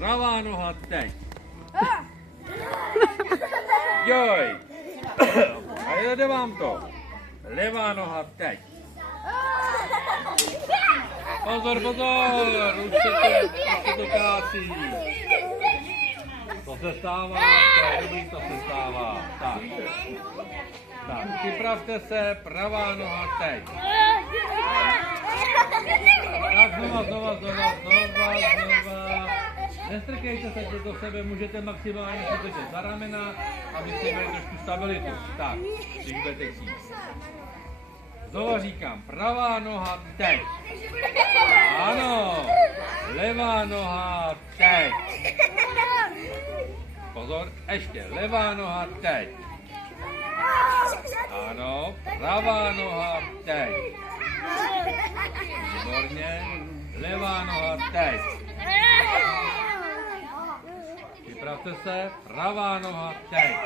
Pravá noha teď. Joj. A jde vám to. Levá noha teď. Pozor, pozor. Už se to kácí. To se stává, to je dobrý, to se stává. Tak. Tak, připravte se, pravá noha teď. Tak znova. Nestrkejte se do sebe, můžete maximálně se držet za ramena, abyste měli trošku stabilitu. Tak, když budete chtít. Znova říkám, pravá noha teď. Ano, levá noha teď. Pozor, ještě, levá noha teď. Ano, pravá noha teď. Výborně, levá noha teď. Připravte se, pravá noha teď.